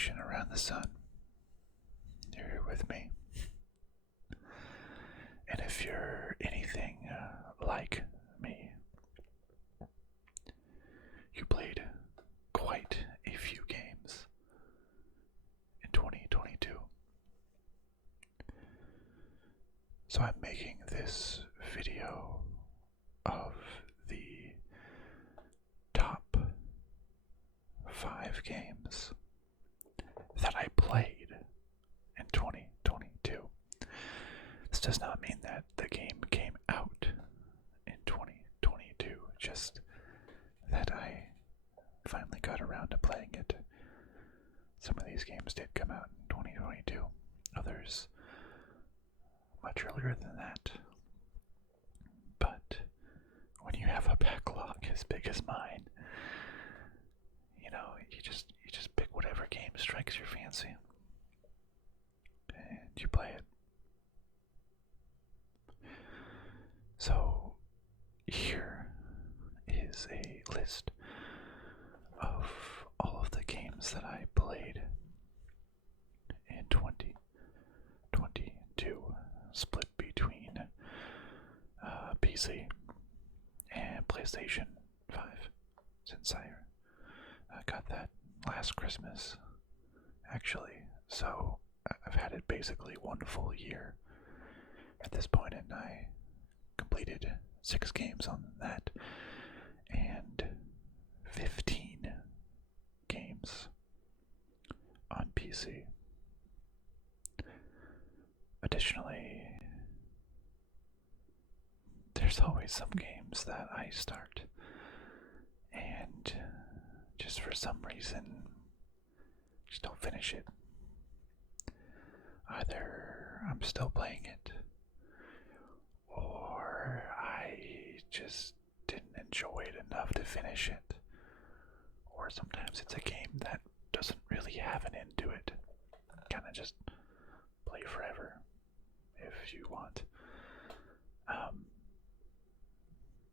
navigation around the sun. You're here with me. And if you're anything like me, you played quite a few games in 2022. So I'm making this video of the top 5 games that I played in 2022. This does not mean that the game came out in 2022, just that I finally got around to playing it. Some of these games did come out in 2022, others much earlier than that. But when you have a backlog as big as mine, you just pick whatever game strikes your fancy and you play it. So here is a list of all of the games that I played in 2022, split between PC and PlayStation 5, since I got that last Christmas, actually. So I've had it basically one full year at this point, and I completed 6 games on that and 15 games on PC. Additionally, there's always some games that I start and just for some reason just don't finish it. Either I'm still playing it, or I just didn't enjoy it enough to finish it, or sometimes it's a game that doesn't really have an end to it. Kind of just play forever if you want.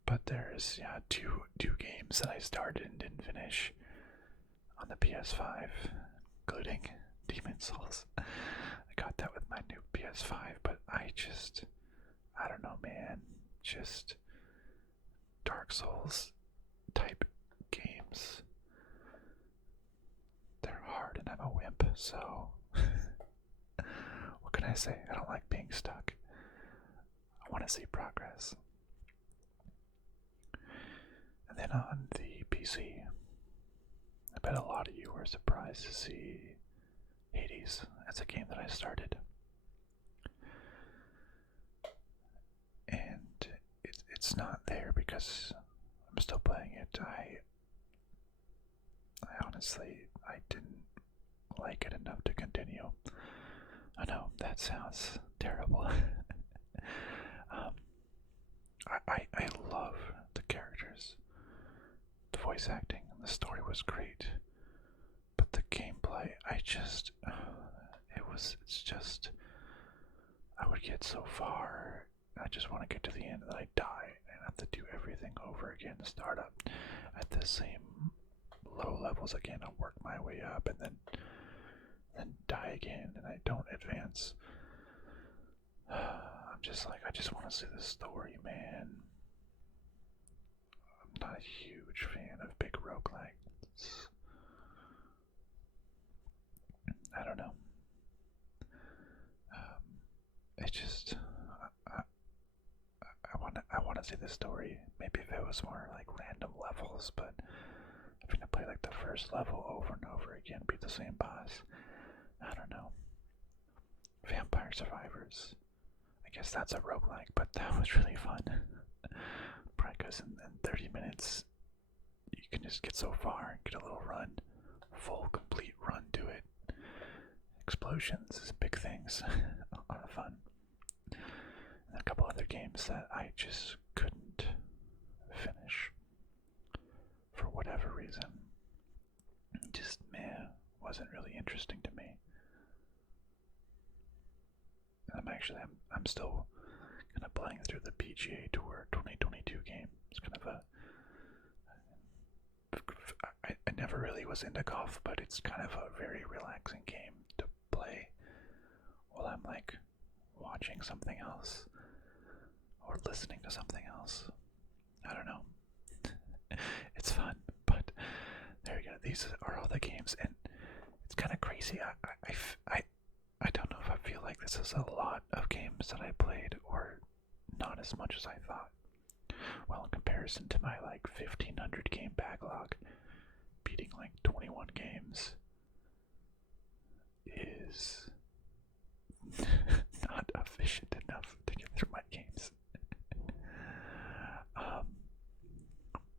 But there's two games that I started and didn't finish on the PS5, including Demon's Souls. I got that with my new PS5, but I don't know, man. Just Dark Souls type games. They're hard and I'm a wimp, so what can I say? I don't like being stuck. I want to see progress. And then on the PC, I bet a lot of you were surprised to see Hades. That's a game that I started. And it's not there because I'm still playing it. I honestly, I didn't like it enough to continue. I know, that sounds terrible. I love the characters. The voice acting and the story was great. But the gameplay, I would get so far, I just want to get to the end and I die and have to do everything over again, start up at the same low levels again and work my way up and then die again and I don't advance. I'm just like, I just want to see the story, man. I'm not a huge fan of big roguelikes. I don't know. It just, I want to see the story. Maybe if it was more like random levels, but having to play like the first level over and over again, beat the same boss. I don't know. Vampire Survivors. I guess that's a roguelike, but that was really fun. Probably because in 30 minutes you can just get so far, get a little run, full complete run to it. Explosions, big things, a lot of fun. And a couple other games that I just couldn't finish for whatever reason. Just, wasn't really interesting to me. I'm still kind of playing through the PGA Tour 2022 game. It's kind of I never never really was into golf, but it's kind of a very relaxing game to play while I'm like watching something else or listening to something else. I don't know. It's fun, but there you go. These are all the games, and it's kind of crazy. I don't know if I feel like this is a lot of games that I played or not as much as I thought. Well, in comparison to my like 1,500 game backlog, beating like 21 games is not efficient enough to get through my games.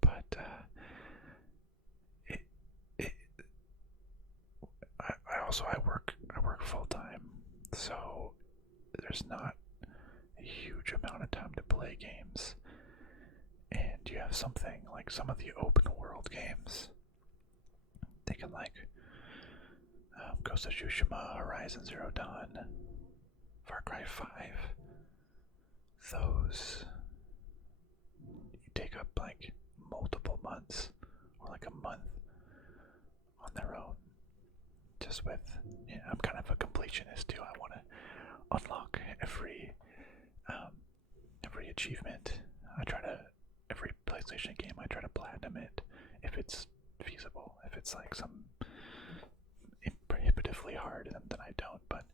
But I work full time, so there's not a huge amount of time to play games. And you have something like some of the open world games. Think of like Ghost of Tsushima, Horizon Zero Dawn, Far Cry 5. Those take up like multiple months or like a month on their own. Just with, I'm kind of a completionist too. I want to unlock every achievement. Every PlayStation game, I try to platinum it if it's feasible. If it's like some prohibitively hard, then I don't. But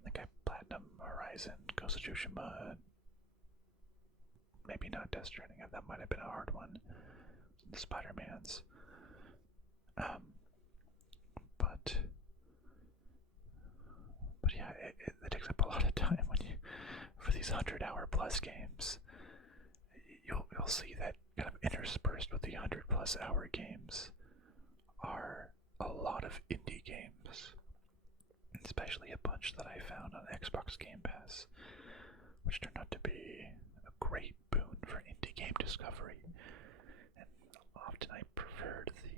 I think I platinum Horizon, Ghost of Tsushima, maybe not Death Stranding. That might have been a hard one. The Spider-Mans. But yeah, it takes up a lot of time for these 100-hour plus games. You'll see that kind of interspersed with the 100+ hour games are a lot of indie games, especially a bunch that I found on Xbox Game Pass, which turned out to be a great boon for indie game discovery. And often I preferred the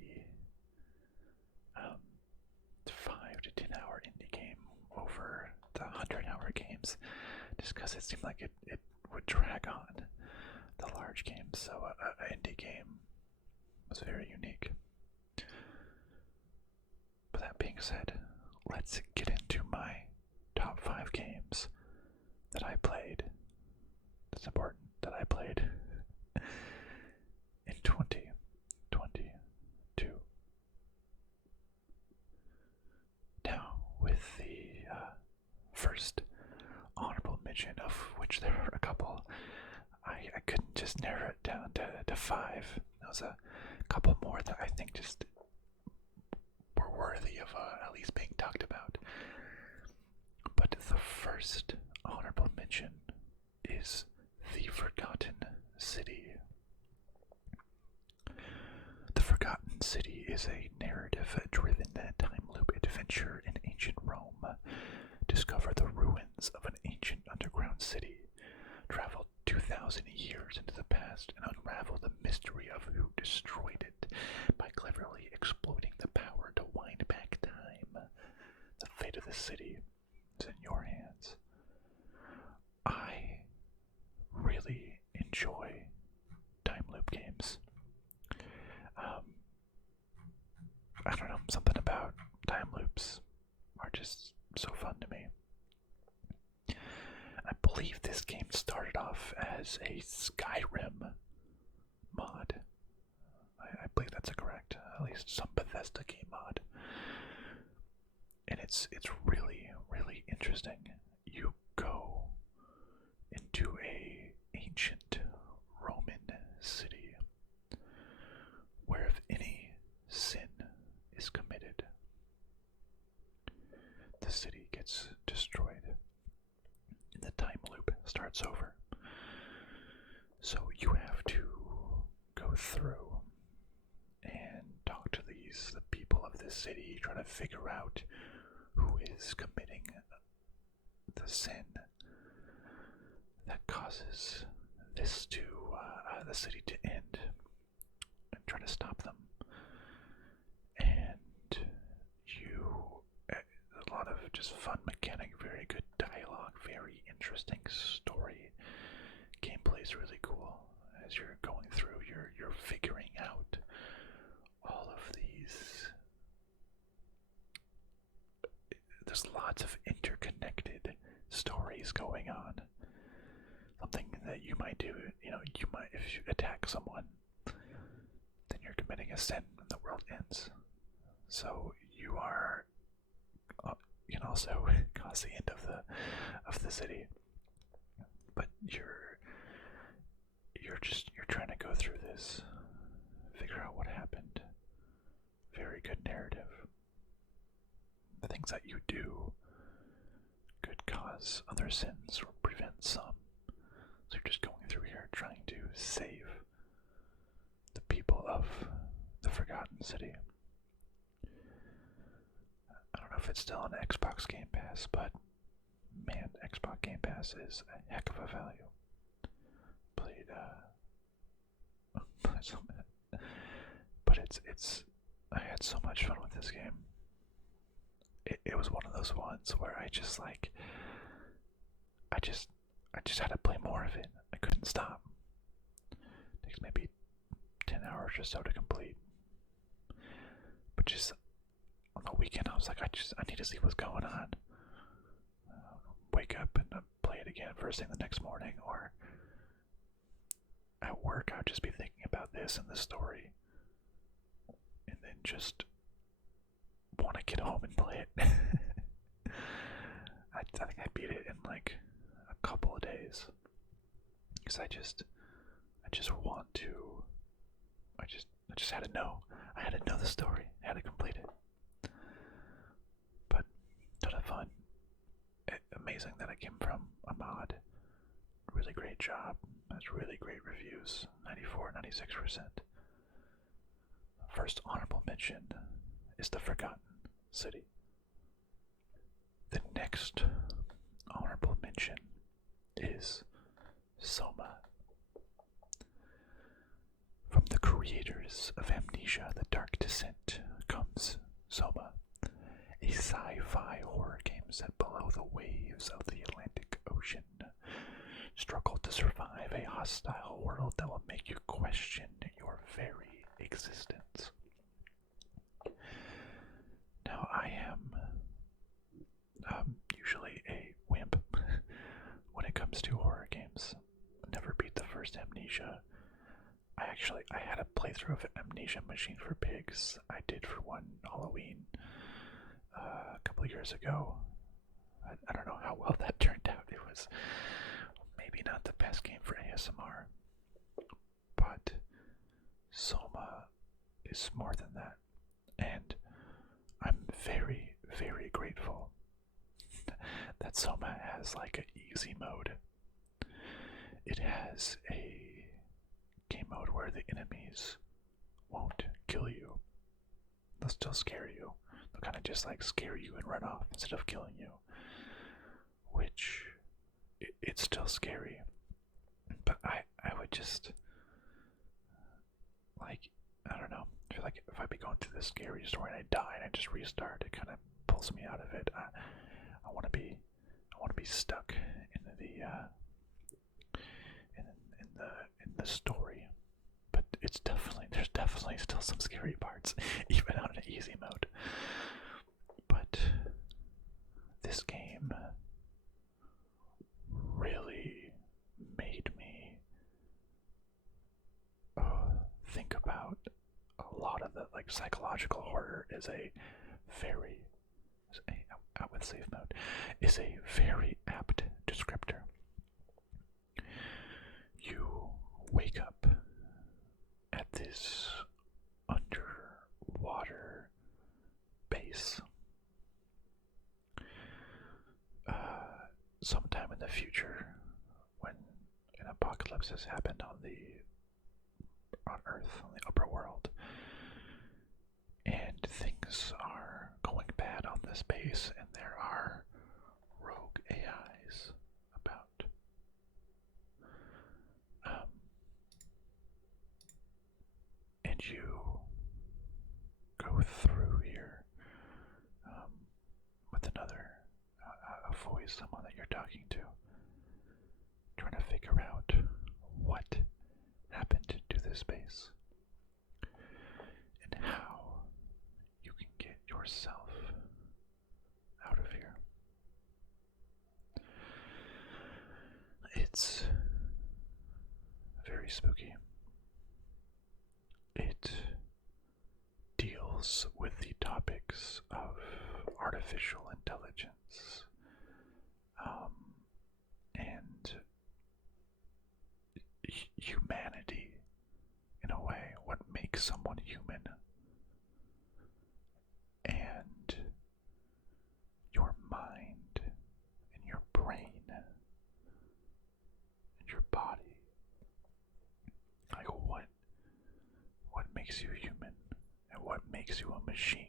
5 to 10 hour indie game over the 100-hour games, just because it seemed like it would drag on the large games. So an indie game was very unique. But that being said, let's get into my top 5 games that I played. It's important that I played in 2022. Now, with the first honorable mention, of which there are a couple, I couldn't just narrow it down to 5. There was a couple more that I think just were worthy of at least being talked about. But the first honorable mention is The Forgotten City. The Forgotten City is a narrative-driven time loop adventure in ancient Rome. Discover the ruins of an ancient underground city. Travel 2,000 years into the past and unravel the mystery of who destroyed it by cleverly exploiting the power to wind back time. The fate of the city is in your hands. I really enjoy time loop games. I don't know, something about time loops are just so fun to me. I believe this game started off as a Skyrim mod. I believe that's correct. At least some Bethesda game mod. And it's really, really interesting. You go into a ancient Roman city where if any sin is committed, the city gets destroyed. And the time loop starts over. So you have to go through and talk to the people of this city, try to figure out who is committing the sin that causes this to the city to end, and try to stop them. And a lot of just fun mechanic, very good dialogue, very interesting story. Gameplay is really cool. As you're going through, you're figuring out all of these there's lots of interconnected stories going on. Something that you might do, if you attack someone, then you're committing a sin and the world ends. So you can also cause the end of the city. But you're trying to go through this, figure out what happened. Very good narrative. The things that you do could cause other sins or prevent some. So you're just going through here trying to save the people of the Forgotten City. I don't know if it's still on Xbox Game Pass, but man, Xbox Game Pass is a heck of a value. Played, but it's. I had so much fun with this game. It was one of those ones where I just had to play more of it. I couldn't stop. It takes maybe 10 hours or so to complete. But just on the weekend, I was like, I need to see what's going on. Wake up and play it again first thing the next morning, or at work, I would just be thinking about this and the story, and then just want to get home and play it. I think I beat it in like a couple of days, because I just want to. I just had to know. I had to know the story. I had to complete it. But ton of fun. Amazing that it came from a mod. Really great job. Has really great reviews. 94-96%. First honorable mention is the Forgotten City. The next honorable mention is Soma. From the creators of Amnesia: The Dark Descent comes Soma, a sci-fi horror game set below the waves of the Atlantic Ocean. Struggle to survive a hostile world that will make you question your very existence. Now, I am usually a wimp when it comes to horror games. Never beat the first Amnesia. I had a playthrough of Amnesia Machine for Pigs. I did for one Halloween a couple of years ago. I don't know how well that turned out. It was maybe not the best game for ASMR, but Soma is more than that, and I'm very, very grateful that Soma has like an easy mode. It has a game mode where the enemies won't kill you. They'll still scare you. They'll kind of just like scare you and run off instead of killing you, which it's still scary. But I would just like, I don't know, I feel like if I'd be going through this scary story and I die and I just restart, it kind of pulls me out of it. I want to be stuck in the story. But there's definitely still some scary parts, even on an easy mode. But this game really made me think about a lot of the like psychological horror is a very out with safe mode is a very apt descriptor. You wake up at this underwater base sometime in the future when an apocalypse has happened on Earth, on the upper world, and things are going bad on this base, and there are rogue AIs about. And you go through here with another a voice, someone that you're talking to, trying to figure out what happened to this base and how you can get yourself out of here. deals with the topics of artificial intelligence and humanity in a way, what makes someone human, and your mind and your brain and your body. Like what makes you human and what makes you a machine.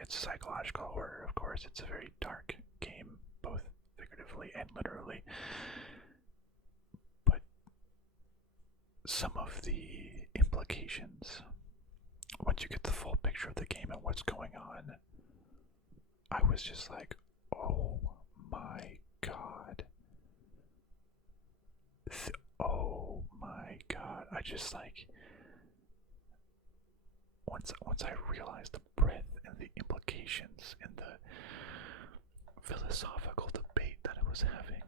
It's psychological horror, of course. It's a very dark game, both figuratively and literally. But some of the implications, once you get the full picture of the game and what's going on, I was just like, oh my god. Oh my god. I just like, once I realized the breadth and the implications and the philosophical debate that it was having,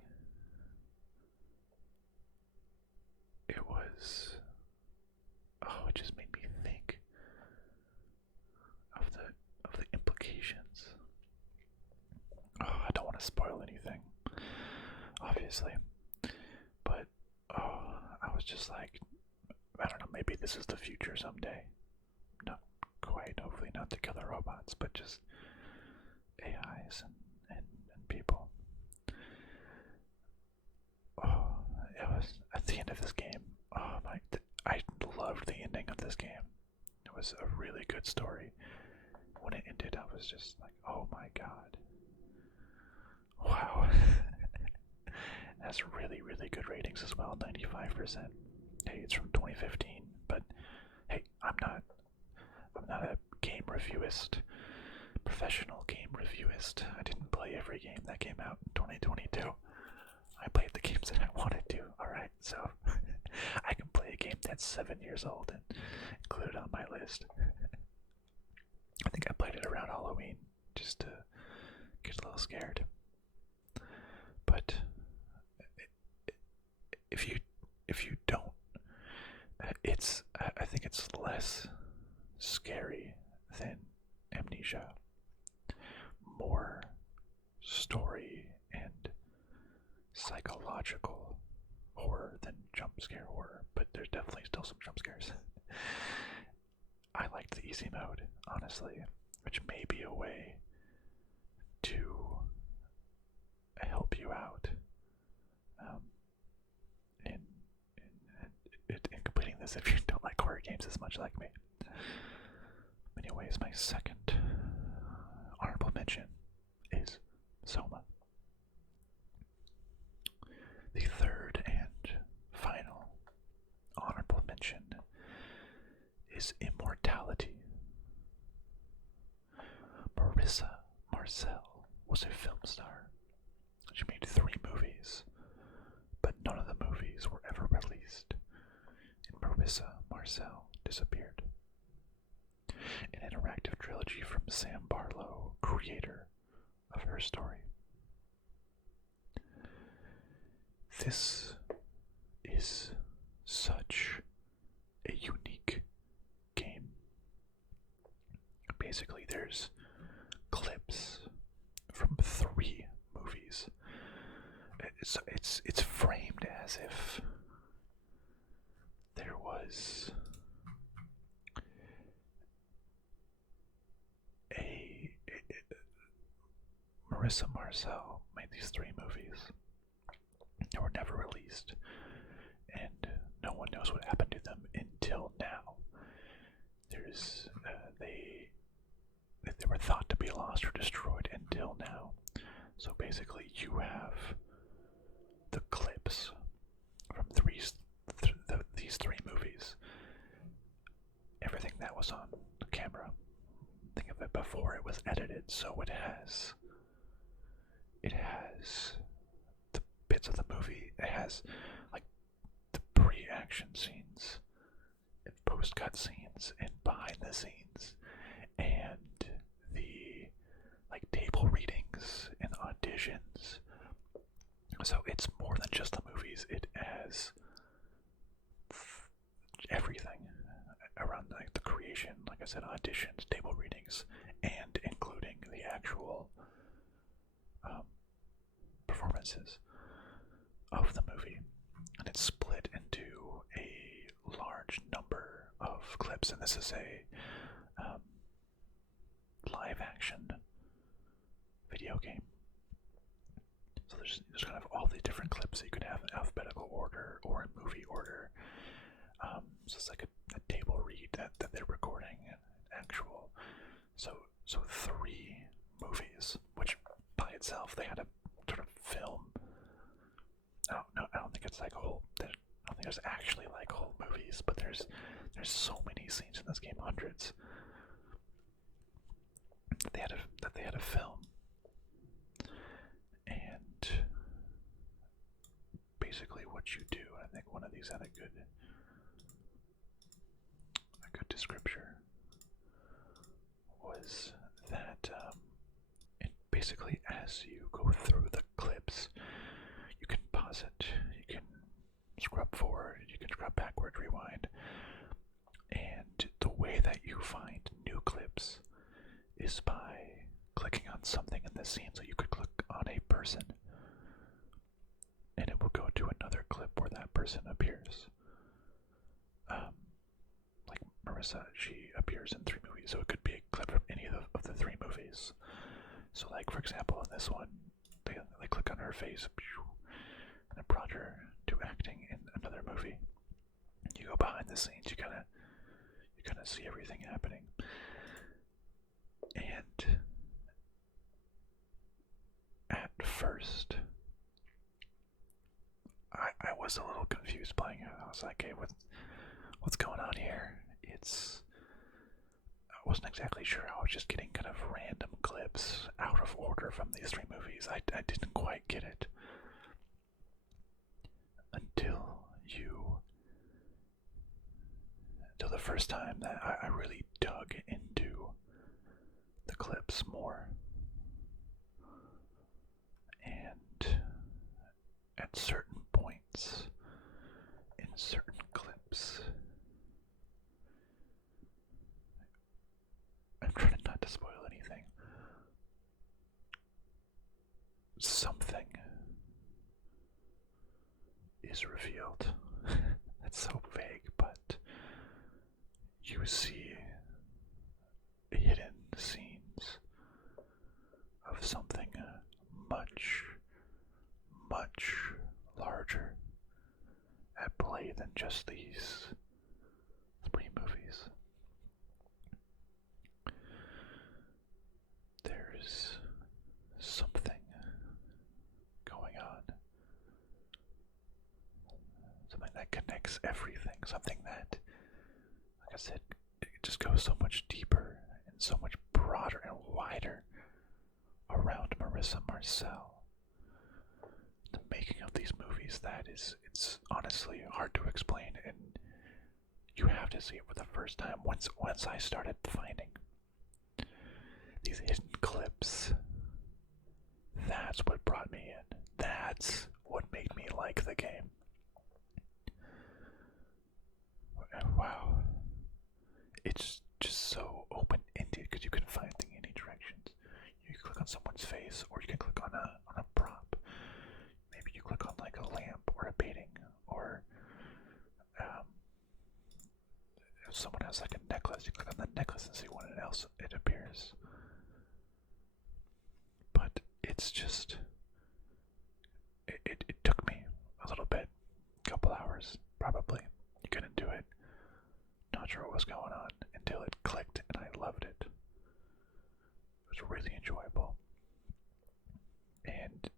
it just made me think of the implications. I don't want to spoil anything, obviously, but I was just like, I don't know, maybe this is the future someday. Not quite, hopefully not the killer robots, but just AIs and people. It was at the end of this game. I loved the ending of this game. It was a really good story. When it ended, I was just like, oh my god. Wow. It has really, really good ratings as well, 95%. Hey, it's from 2015, but hey, I'm not a game reviewist, professional game reviewist. I didn't play every game that came out in 2022. I played the games that I wanted to, alright? So, I can play a game that's 7 years old and include it on my list. I think I played it around Halloween, just to get a little scared. But, if you don't, I think it's less scary than Amnesia. More story and psychological horror than jump scare horror, but there's definitely still some jump scares. I liked the easy mode, honestly, which may be a way to help you out in completing this if you don't like horror games as much like me. Anyways, my second honorable mention is Soma. The third and final honorable mention is Immortality. Marissa Marcel was a film star. She made 3 movies, but none of the movies were ever released, and Marissa Marcel disappeared. An interactive trilogy from Sam Barlow, creator of Her Story. This is such a unique game. Basically, there's clips from 3 movies. It's framed as if there was Marissa Marcel made these 3 movies. They were never released, and no one knows what happened to them until now. They were thought to be lost or destroyed until now. So basically, you have the clips from these 3 movies. Everything that was on the camera. Think of it before it was edited, so it has the bits of the movie. It has like the pre-action scenes, and post-cut scenes, and behind the scenes, and the like table readings and auditions. So it's more than just the movies. It has creation, like I said, auditions, table readings, and including the actual performances of the movie. And it's split into a large number of clips, and this is a live action video game. So there's kind of all the different clips that you could have in alphabetical order or in movie order. So it's like a table read that they're recording actual. So 3 movies, which by itself they had to sort of film. I don't think it's like a whole. I don't think there's actually like whole movies, but there's so many scenes in this game, hundreds, that they had to film. And basically, what you do, I think one of these had a good description, was that basically as you go through the clips, you can pause it, you can scrub forward, you can scrub backward, rewind, and the way that you find new clips is by clicking on something in the scene. So you could click on a person, and it will go to another clip where that person appears. Like Marissa, she appears in 3 movies, so it could be a clip from any of the 3 movies. So, like for example, in this one, they click on her face, and it brought her to acting in another movie. You go behind the scenes, you kind of see everything happening, and at first, I was a little confused playing it. I was like, hey, what's going on here? I wasn't exactly sure. I was just getting kind of random clips out of order from these 3 movies. I didn't quite get it until the first time that I really dug into the clips more. And at certain points in certain clips, I'm trying not to spoil anything, something is revealed. That's so vague, but you see hidden scenes of something much, much larger at play than just these 3 movies. There's something going on. Something that connects everything. Something that, like I said, it just goes so much deeper and so much broader and wider around Marissa Marcel. The making of these movies, it's honestly hard to explain, and you have to see it for the first time. Once I started finding these hidden clips, that's what brought me in. That's what made me like the game. Wow. It's just so open-ended because you can find things in any directions. You can click on someone's face, or you can click on a prop. Maybe you click on like a lamp or a painting, or if someone has like a necklace, you click on the necklace and see when else it appears. But it's just, it took me a little bit, a couple hours probably. You couldn't do it. Not sure what was going on until it clicked, and I loved it. It was really enjoyable. And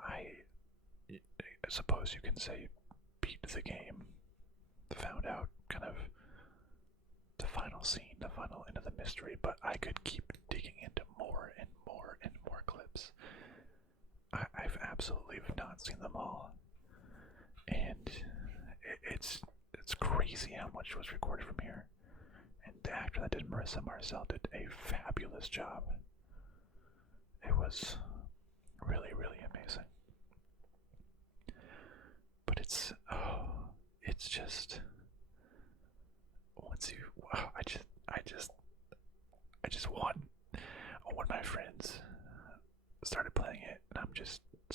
I suppose you can say beat the game, found out kind of the final scene, the final end of the mystery, but I could keep digging into more and more and more clips. I've absolutely not seen them all, and it's crazy how much was recorded from here. And the actor that did Marissa Marcel did a fabulous job. It was really, really amazing. But it's just,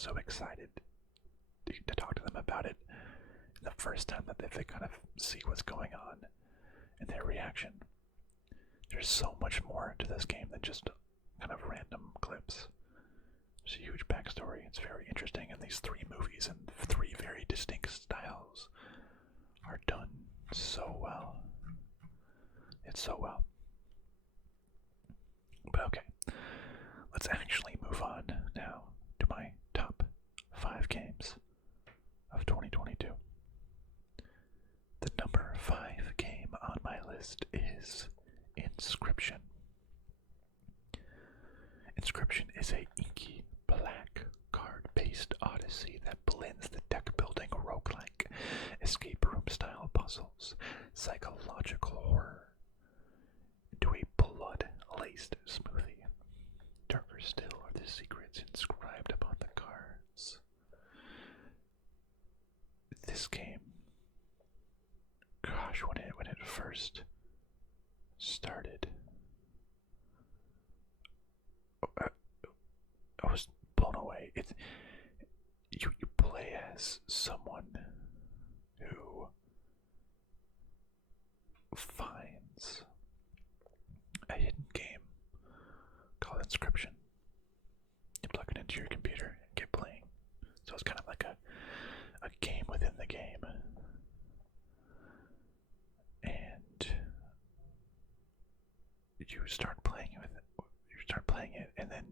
so excited to talk to them about it. And the first time that they kind of see what's going on and their reaction. There's so much more to this game than just kind of random clips. There's a huge backstory. It's very interesting, and these 3 movies in 3 very distinct styles are done so well. It's so well. But okay, let's actually move on now to my top 5 games of 2022. The number 5 game on my list is Inscription. Inscription is a inky black card-based odyssey that blends the deck-building roguelike, escape room-style puzzles, psychological horror into a blood-laced smoothie. Darker still are the secrets inscribed upon the cards. This game, gosh, when it first started, I was blown away. You play as someone who finds a hidden game called Inscription. You plug it into your computer and get playing. So it's kind of like a game within the game. And you start playing it, and then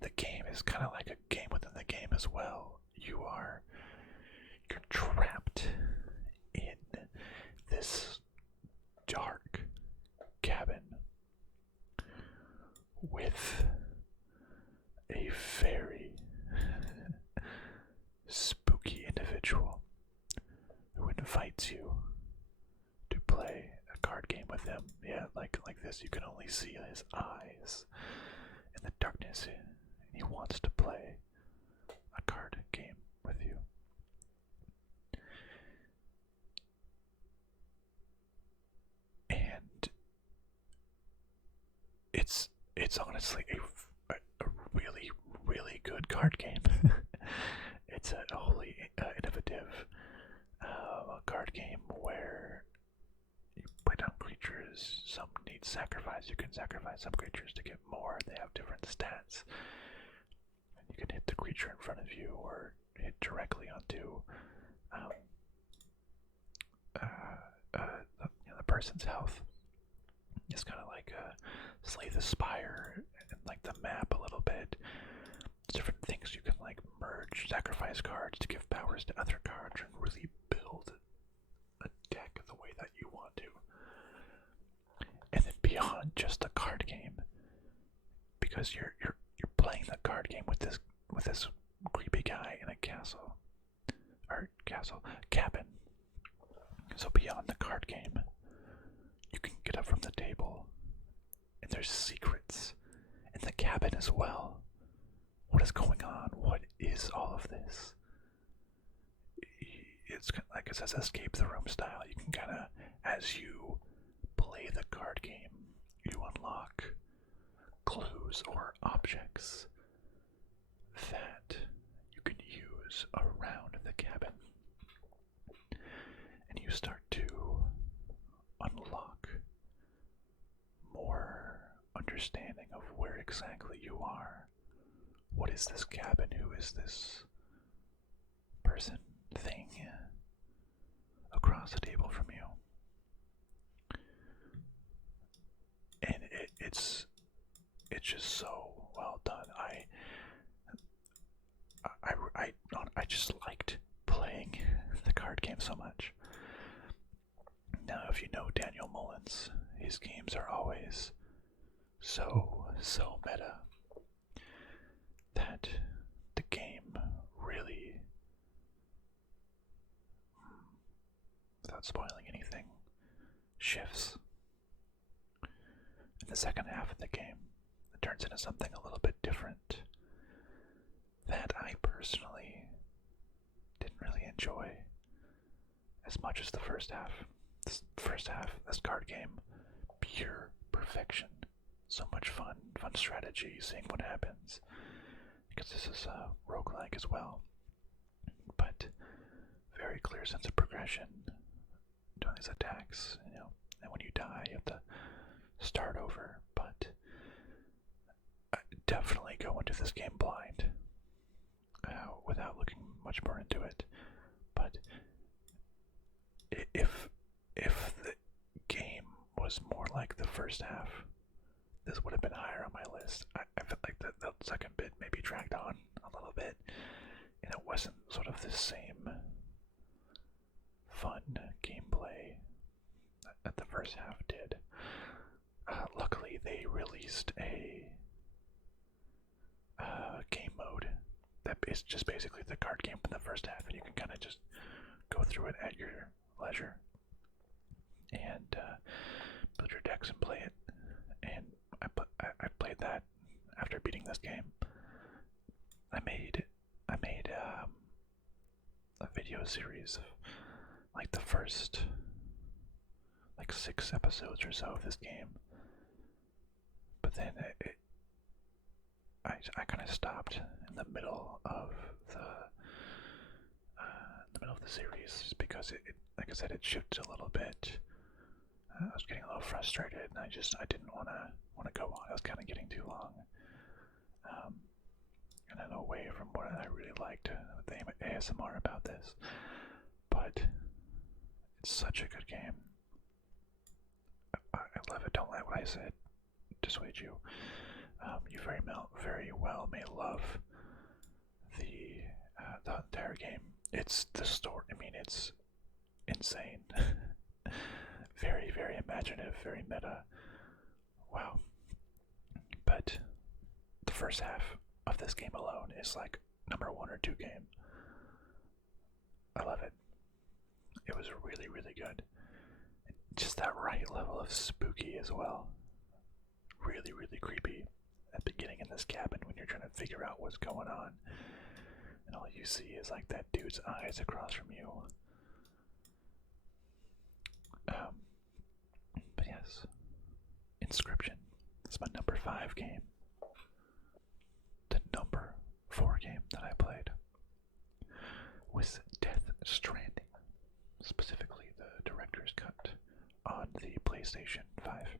the game is kind of like a game within the game as well. You're trapped in this dark cabin with a very spooky individual who invites you to play a card game with him. Yeah, like this. You can only see his eyes in the darkness, and he wants to play a card game with you. And it's honestly a really, really good card game. It's a wholly innovative card game where you play down creatures. Some need sacrifice. You can sacrifice some creatures to get more. They have different stats. And you can hit the creature in front of you or hit directly onto the person's health. It's kind of like Slay the Spire and like the map a little bit. There's different things you can like merge, sacrifice cards to give powers to other cards, and really build a deck the way that you want to. And then beyond just the card game, because you're playing the card game with this creepy guy in a cabin. So beyond the card game, you can get up from the table, and there's secrets in the cabin as well. What is going on? What is all of this? It's like it says, escape the room style. You can kind of, as you play the card game, you unlock clues or objects that you can use around the cabin. And you start to unlock more understanding of where exactly you are. What is this cabin? Who is this person, thing across the table from you? And it's just so well done. I just liked playing the card game so much. Now, if you know Daniel Mullins, his games are always so meta that the game really, without spoiling anything, shifts. In the second half of the game, it turns into something a little bit different that I personally didn't really enjoy as much as the first half. This card game, pure perfection. So much fun strategy, seeing what happens. because this is a roguelike as well. But very clear sense of progression, doing these attacks, and when you die, you have to start over. But I definitely go into this game blind, without looking much more into it. But if the game was more like the first half, this would have been higher on my list. I felt like the second bit maybe dragged on a little bit, and it wasn't sort of the same fun gameplay that the first half did. Luckily, they released a game mode that is just basically the card game from the first half, and you can kind of just go through it at your leisure and build your decks and play it. And I played that after beating this game. I made a video series of like the first 6 episodes or so of this game, but then I kind of stopped in the middle of the series just because it like I said, it shifted a little bit. I was getting a little frustrated, and I didn't want to go on. It was kind of getting too long, and then away from what I really liked with the ASMR about this. But it's such a good game. I love it. Don't let what I said dissuade you. You very well may love the entire game. It's the story. I mean, it's insane. Very, very imaginative, very meta. Wow. But the first half of this game alone is like number 1 or 2 game. I love it. It was really, really good. Just that right level of spooky as well. Really, really creepy at the beginning in this cabin when you're trying to figure out what's going on. And all you see is like that dude's eyes across from you. But yes, Inscription. It's my number 5 game. The number 4 game that I played was Death Stranding, specifically the director's cut on the PlayStation 5.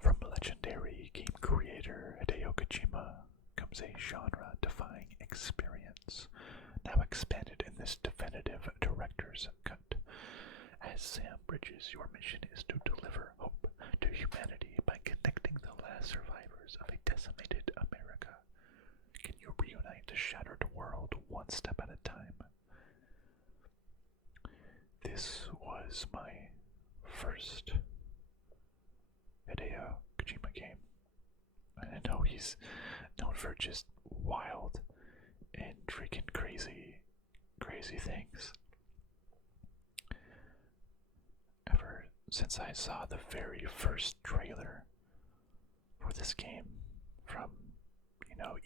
From legendary game creator Hideo Kojima comes a genre-defying experience, now expanded in this definitive director's cut. As Sam Bridges, your mission is to deliver hope to humanity by connecting the last survivors of a decimated America. Can you reunite the shattered world one step at a time? This was my first Hideo Kojima game. I know he's known for just wild and freaking crazy things. Ever since I saw the very first trailer for this game from,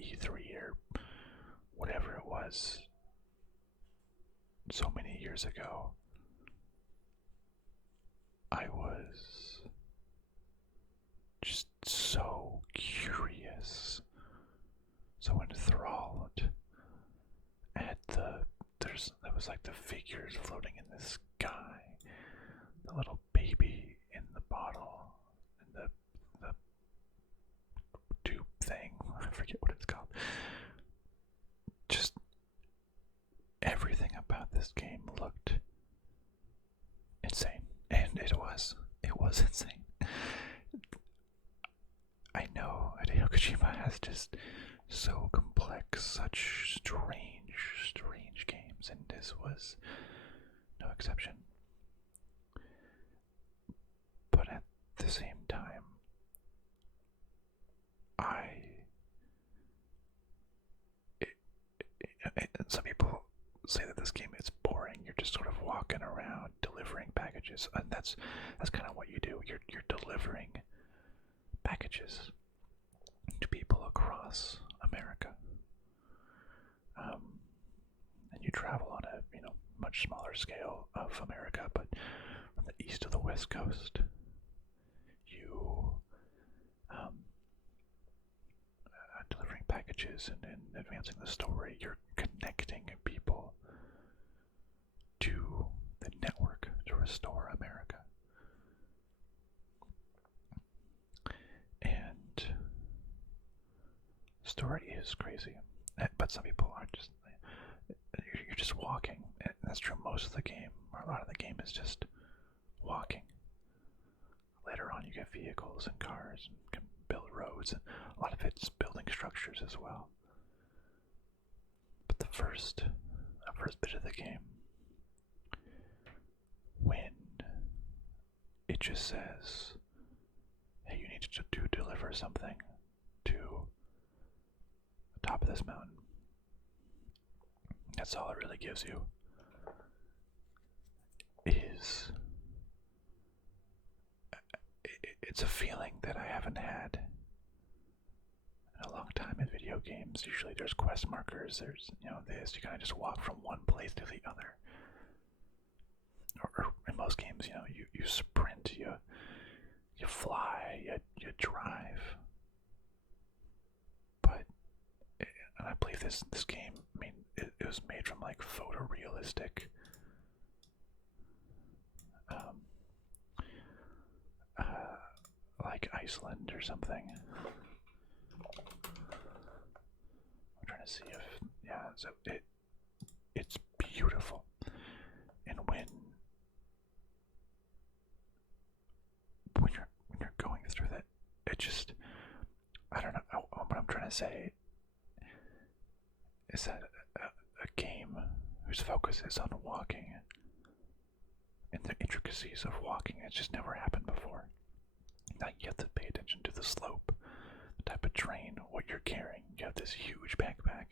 E3 or whatever it was so many years ago, I was just so curious, so enthralled at there was like the figures floating in the sky, the little baby in the bottle, and the tube thing, I forget what it's called. Just everything about this game looked insane, and it was insane. I know Hideo Kojima has just so complex, such strange games, and this was no exception. But at the same time, some people say that this game is boring. You're just sort of walking around delivering packages, and that's kind of what you do. You're delivering packages to people across America, and you travel on a much smaller scale of America, but from the east to the west coast, you delivering packages and advancing the story. You're connecting people to the network to restore America. And the story is crazy, but some people aren't just. You're just walking, and that's true. Most of the game, or a lot of the game, is just walking. Later on, you get vehicles and cars and can build roads, and a lot of it's building structures as well. But the first bit of the game, when it just says, hey, you need to deliver something to the top of this mountain. That's all it really gives you. It's a feeling that I haven't had in a long time in video games. Usually there's quest markers, there's, this, you kind of just walk from one place to the other. Or in most games, you sprint, you fly, you drive. But, and I believe this game, I mean, it was made from like photorealistic like Iceland or something. I'm trying to see if, so it's beautiful. And when you're going through that, it just, I don't know, what I'm trying to say is that a game whose focus is on walking and the intricacies of walking, it's just never happened before. Now you have to pay attention to the slope, the type of terrain, what you're carrying. You have this huge backpack.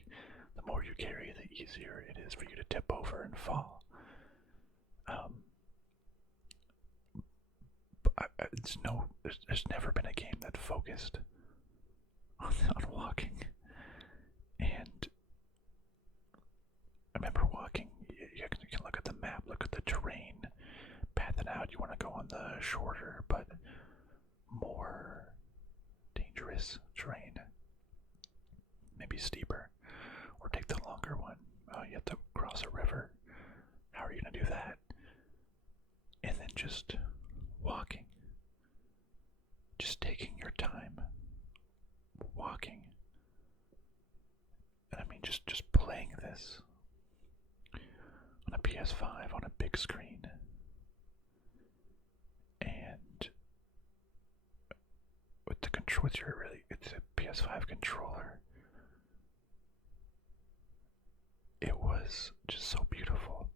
The more you carry, the easier it is for you to tip over and fall. There's never been a game that focused on walking. And I remember walking. You can look at the map, look at the terrain, path it out. You want to go on the shorter but more dangerous terrain, maybe steeper, or take the longer one. You have to cross a river. How are you going to do that? And then just walking, just taking your time, walking. And I mean, just playing this on a PS5 on a big screen. And it's a PS5 controller. It was just so beautiful.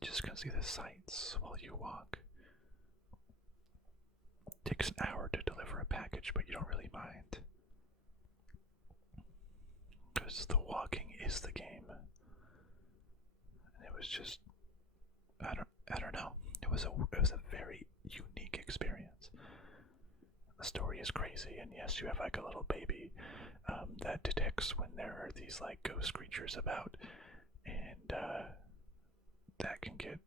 Just gonna see the sights while you walk. It takes an hour to deliver a package, but you don't really mind, because the walking is the game. And it was just, I don't know. It was a very unique experience. The story is crazy, and yes, you have like a little baby that detects when there are these like ghost creatures about, and that can get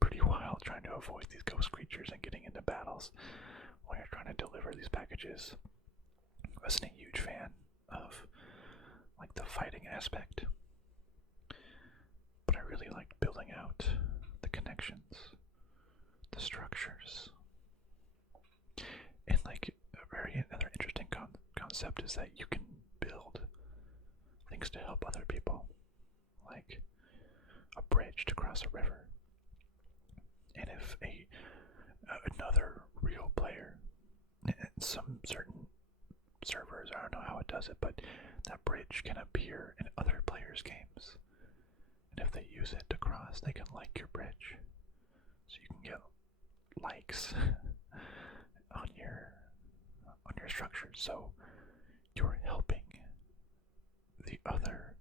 pretty wild trying to avoid these ghost creatures and getting into battles while you're trying to deliver these packages. I wasn't a huge fan of like the fighting aspect, but I really liked building out the connections, the structures. And like another interesting concept is that you can build things to help other people, like a bridge to cross a river. And if another real player, in some certain servers, I don't know how it does it, but that bridge can appear in other players' games. And if they use it to cross, they can like your bridge. So you can get likes on your structures. So you're helping the other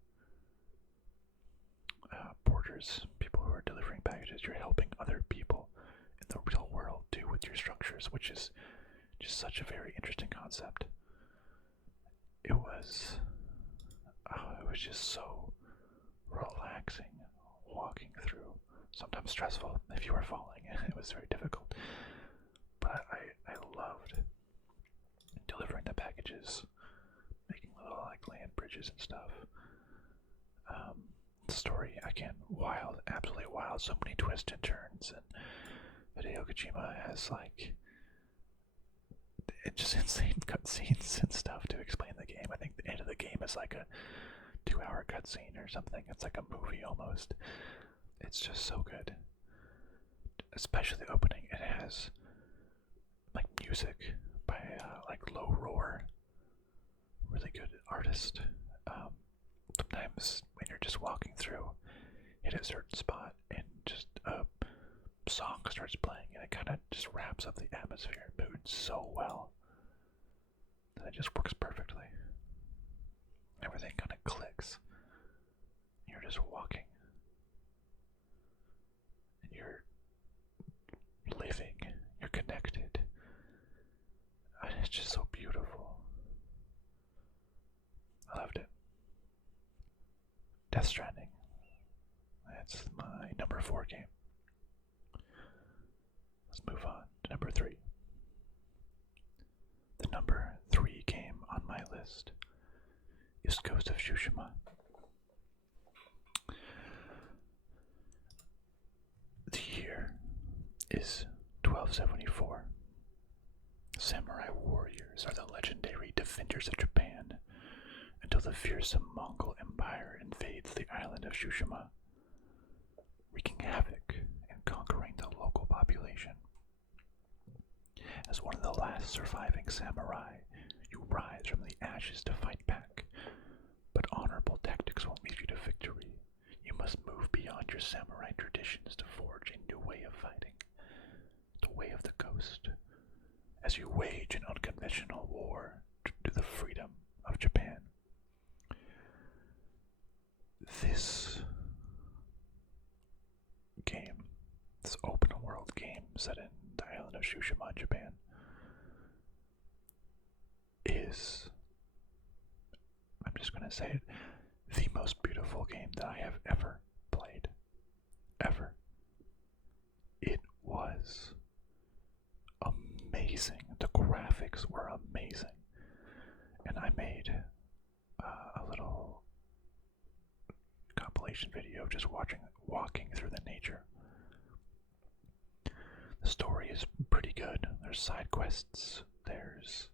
porters, people who are delivering packages. You're helping other people in the real world too with your structures, which is just such a very interesting concept. It was just so relaxing walking through. Sometimes stressful if you were falling. It was very difficult. But I loved delivering the packages, making bridges and stuff. The story, again, wild, absolutely wild. So many twists and turns, and Hideo Kojima has like just insane cutscenes and stuff to explain the game. I think the end of the game is like a 2-hour cutscene or something. It's like a movie almost. It's just so good, especially the opening. It has like music by like Low Roar, really good artist. Sometimes when you're just walking through, hit a certain spot and just a song starts playing, and it kind of just wraps up the atmosphere and mood so well that it just works perfectly. Everything kind of clicks. You're just walking, and you're living, you're connected, and it's just so beautiful. I loved it. Death Stranding. That's my number 4 game. Let's move on to number 3. The number 3 game on my list is Ghost of Tsushima. The year is 1274. Samurai warriors are the legendary defenders of Japan until the fearsome Mongol Empire invades the island of Tsushima, wreaking havoc and conquering the local population. As one of the last surviving samurai, you rise from the ashes to fight back, but honorable tactics won't lead you to victory. You must move beyond your samurai traditions to forge a new way of fighting, the way of the ghost, as you wage an unconventional war to the freedom of Japan. This game, this open world game set in the island of Tsushima, Japan, is, I'm just going to say it, the most beautiful game that I have ever played. Ever. It was amazing. The graphics were amazing. And I made a little compilation video of just walking through the nature. The story is pretty good. There's side quests. There's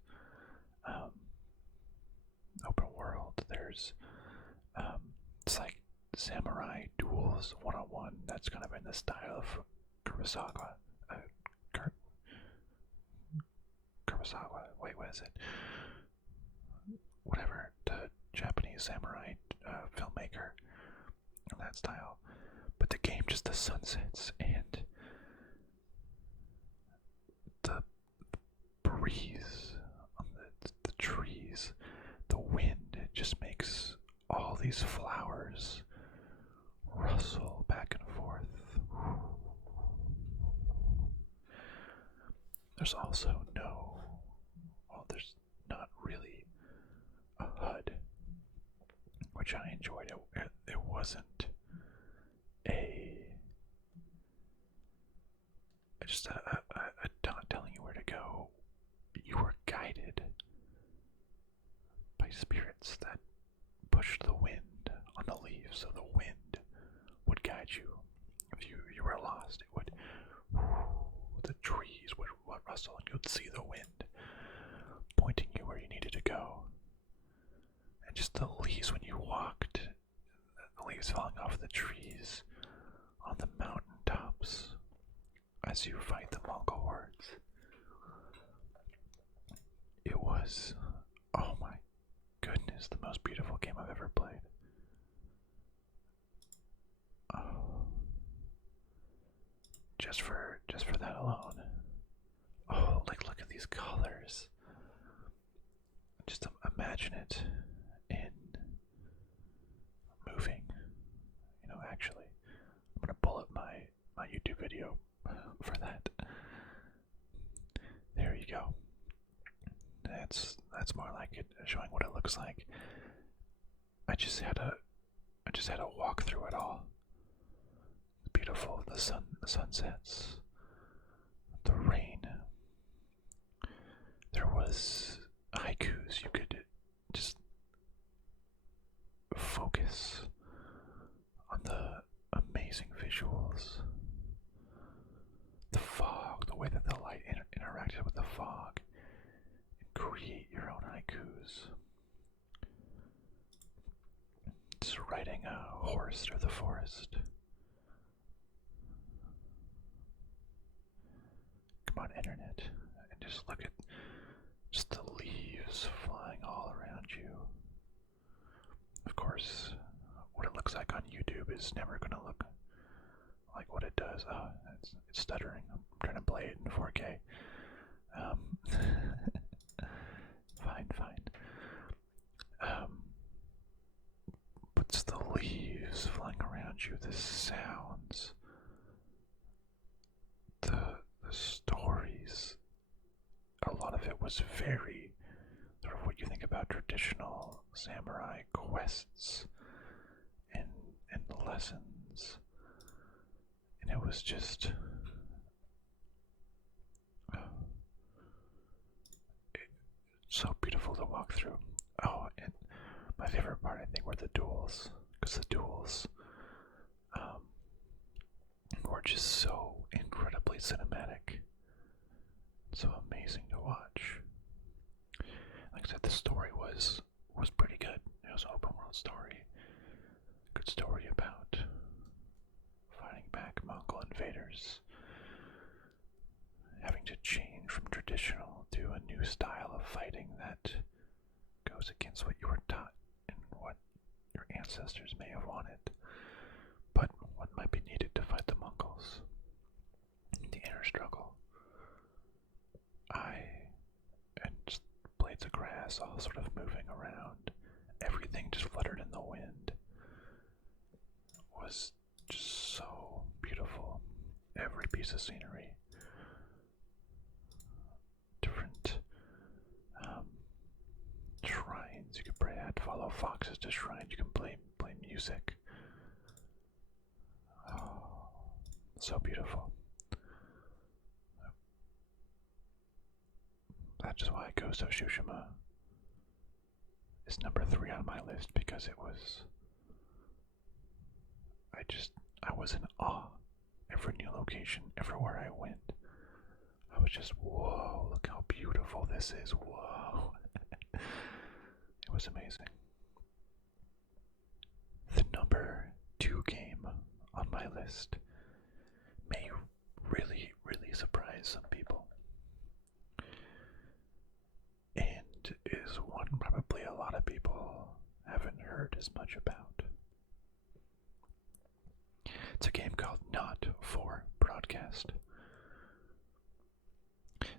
open world. There's it's like samurai duels 1-on-1. That's kind of in the style of Kurosawa. Kurosawa. Wait, what is it? Whatever, the Japanese samurai filmmaker in that style. But the game, just the sunsets and the breeze on the trees, the wind, it just makes all these flowers rustle back and forth. There's also there's not really a HUD, which I enjoyed. It wasn't just a dot telling you where to go. You were guided by spirits that pushed the wind on the leaves, so the wind would guide you. If you were lost, it would, the trees would rustle and you'd see the wind pointing you where you needed to go. And just the leaves when you walked, the leaves falling off the trees on the mountain tops as you fight the Mongol hordes. It was, oh my goodness, the most beautiful game I've ever played. Just for that alone. Oh, like look at these colors. Just imagine it in moving. Actually, I'm gonna pull up my YouTube video for that. There you go. That's more like it, showing what it looks like. I just had to walk through it all. It's beautiful. The sunsets, the rain. There was haikus. You could just horse through the forest. Come on, internet, and just look at just the leaves flying all around you. Of course, what it looks like on YouTube is never going to look like what it does. Oh, it's stuttering. I'm trying to play it in 4K. Fine. But it's the leaves flying around you, the sounds, the stories. A lot of it was very sort of what you think about traditional samurai quests and lessons. And it was just so beautiful to walk through. Oh, and my favorite part, I think, were the duels, because the duels were just so incredibly cinematic, so amazing to watch. Like I said, the story was pretty good. It was an open world story, good story about fighting back Mongol invaders, having to change from traditional to a new style of fighting that goes against what you were taught and what your ancestors may have wanted, but what might be needed to fight the Mongols. The inner struggle. And just blades of grass all sort of moving around, everything just fluttered in the wind. It was just so beautiful. Every piece of scenery. Different shrines you could pray at, follow foxes to shrines, you can play music. Oh, so beautiful. That's just why Ghost of Tsushima is number 3 on my list, because it was, I was in awe. Every new location, everywhere I went, I was just, whoa, look how beautiful this is, whoa. It was amazing. The number 2 game on my list may really, really surprise some people, and is one probably a lot of people haven't heard as much about. It's a game called Not For Broadcast.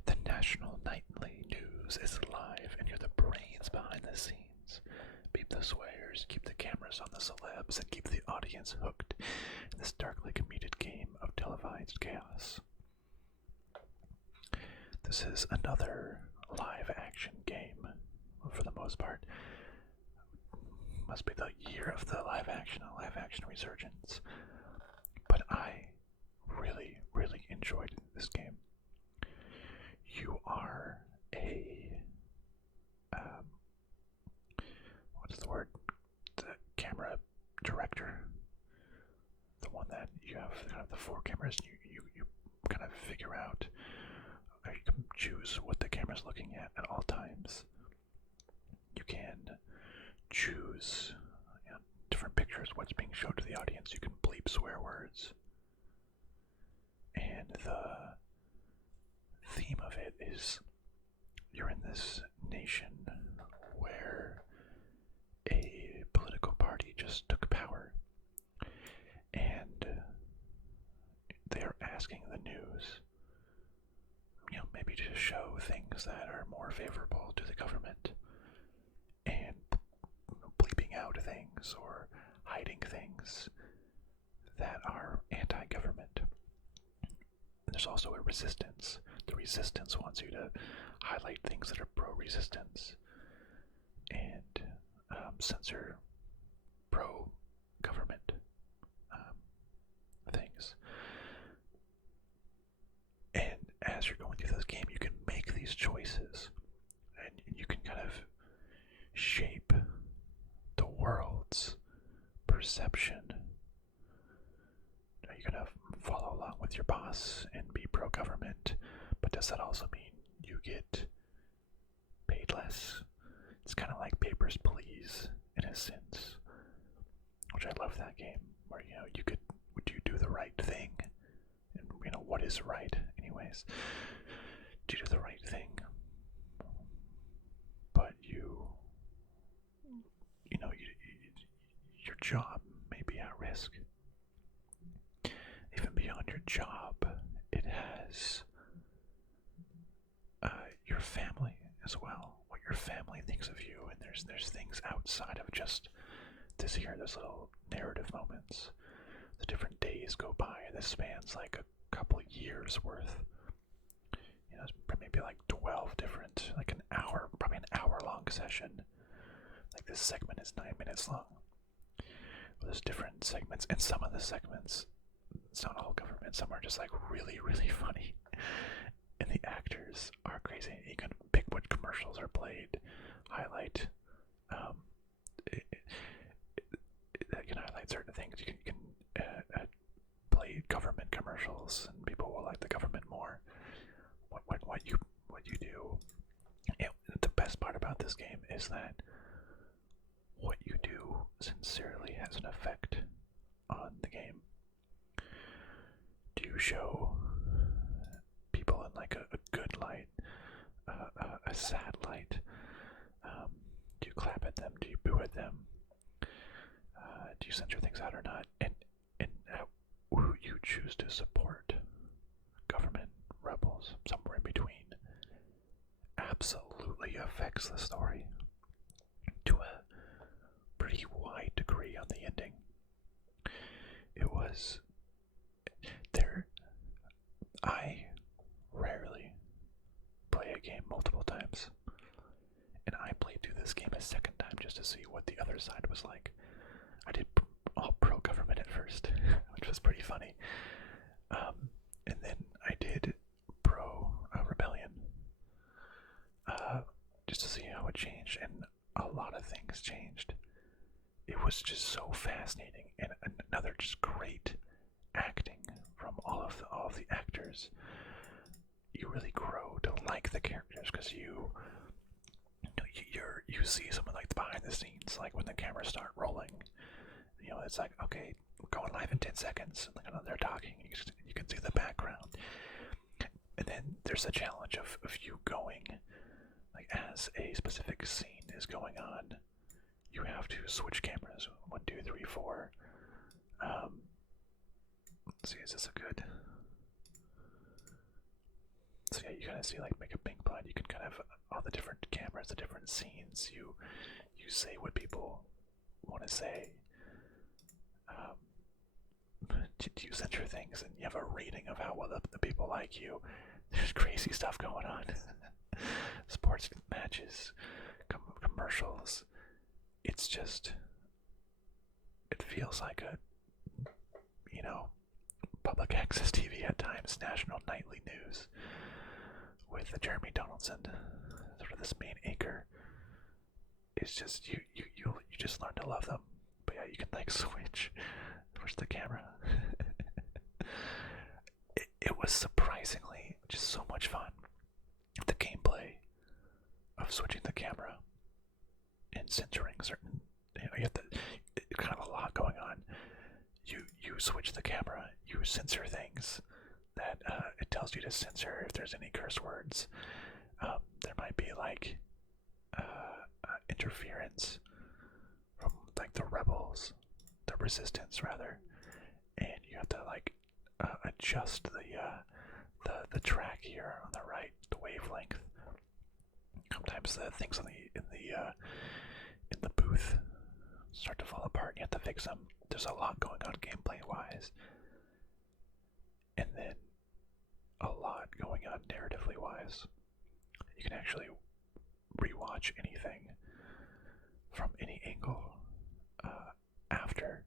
The national nightly news is live, and you're the brains behind the scenes. Beep the swears, keep the cameras on the celebs, and keep the audience hooked in this darkly comedic game of televised chaos. This is another live-action game, for the most part. Must be the year of the live-action resurgence. But I really, really enjoyed this game. You are a, what's the word? The camera director. The one that you have kind of the 4 cameras, and you kind of figure out, or you can choose what the camera's looking at all times. You can choose different pictures, what's being shown to the audience. You can bleep swear words. And the theme of it is you're in this nation where a political party just took power, and they're asking the news, maybe to show things that are more favorable to the government, and bleeping out things or hiding things that are anti-government. There's also a resistance. The resistance wants you to highlight things that are pro-resistance and censor pro-government things. And as you're going through this game, you can make these choices, and you can kind of shape the world's perception. Are you going to follow along with your boss and be pro-government, but does that also mean you get paid less? It's kind of like Papers, Please, in a sense. which I love that game, where would you do the right thing, and what is right, anyways. Do you do the right thing, but your job may be at risk. Even beyond your job, it has your family as well. What your family thinks of you, and there's things outside of just this here. There's little narrative moments. The different days go by. This spans like a couple years worth. It's maybe like 12 different, like an hour, probably an hour-long session. Like this segment is 9 minutes long. There's different segments, and some of the segments, it's not all government. Some are just like really, really funny, and the actors are crazy. You can pick what commercials are played, highlight. It can highlight certain things. You can play government commercials, and people will like the government more. What you do. The best part about this game is that what you do sincerely has an effect on the game. Do you show people in like a good light, a sad light? Do you clap at them? Do you boo at them? Do you censor things out or not? And who you choose to support, government, rebels, somewhere in between, absolutely affects the story to a pretty wide degree on the ending. It was there. I rarely play a game multiple times, and I played through this game a second time just to see what the other side was like. I did all pro-government at first, which was pretty funny, and then I did pro-rebellion, just to see how it changed, and a lot of things changed. It was just so fascinating, and another just great acting from all of the actors. You really grow to like the characters because you see some of like the behind the scenes, like when the cameras start rolling. It's like, okay, we're going live in 10 seconds. Like, they're talking. You can see the background, and then there's a challenge of you going, like, as a specific scene is going on, you have to switch cameras. 1, 2, 3, 4. Let's see, is this a good? So yeah, you kind of see like make a ping pong. You can kind of all the different cameras, the different scenes. You say what people want to say. Do you censor things, and you have a rating of how well the people like you. There's crazy stuff going on. Sports matches, commercials. It's just, it feels like a, public access TV at times, national nightly news with Jeremy Donaldson, sort of this main anchor. It's just, you just learn to love them. But yeah, you can like switch the camera. It was surprisingly just so much fun. The gameplay of switching the camera and censoring certain, you have kind of a lot going on. You switch the camera, you censor things that it tells you to censor if there's any curse words. There might be like interference from like the rebels, the resistance rather, and you have to like adjust the track here on the right, the wavelength. Sometimes the things in the booth start to fall apart. And you have to fix them. There's a lot going on gameplay wise, and then a lot going on narratively wise. You can actually rewatch anything from any angle after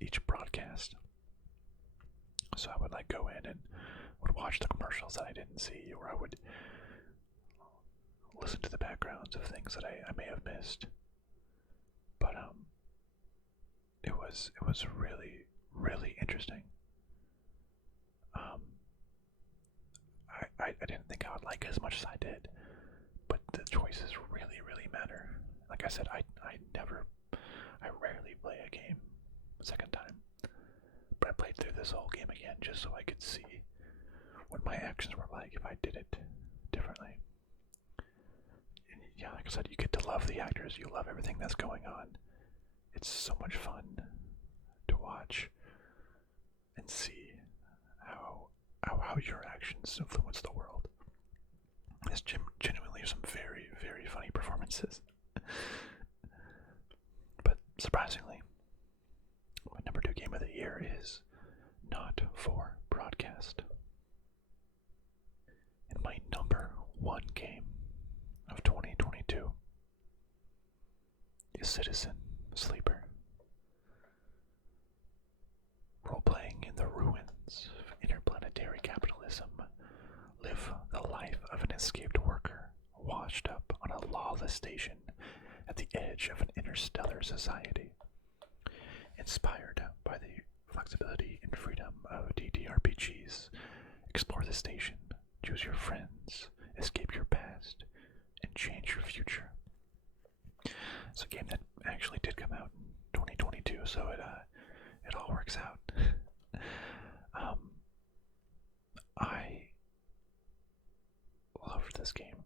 each broadcast. So I would like go in and would watch the commercials that I didn't see, or I would listen to the backgrounds of things that I may have missed. But it was really, really interesting. I didn't think I would like it as much as I did, but the choices really, really matter. Like I said, I I rarely play a game a second time, but I played through this whole game again just so I could see what my actions were like if I did it differently. And yeah, like I said, you get to love the actors, you love everything that's going on. It's so much fun to watch and see how your actions influence the world. There's genuinely some very, very funny performances. But surprisingly, my number 2 game of the year is not for broadcast. And my number 1 game of 2022 is Citizen Sleeper. Role-playing in the ruins of interplanetary capitalism, live the life of an escaped worker washed up on a lawless station at the edge of an interstellar society. Inspired by the flexibility and freedom of DDRPGs, explore the station, choose your friends, escape your past, and change your future. It's a game that actually did come out in 2022, so it all works out. I loved this game.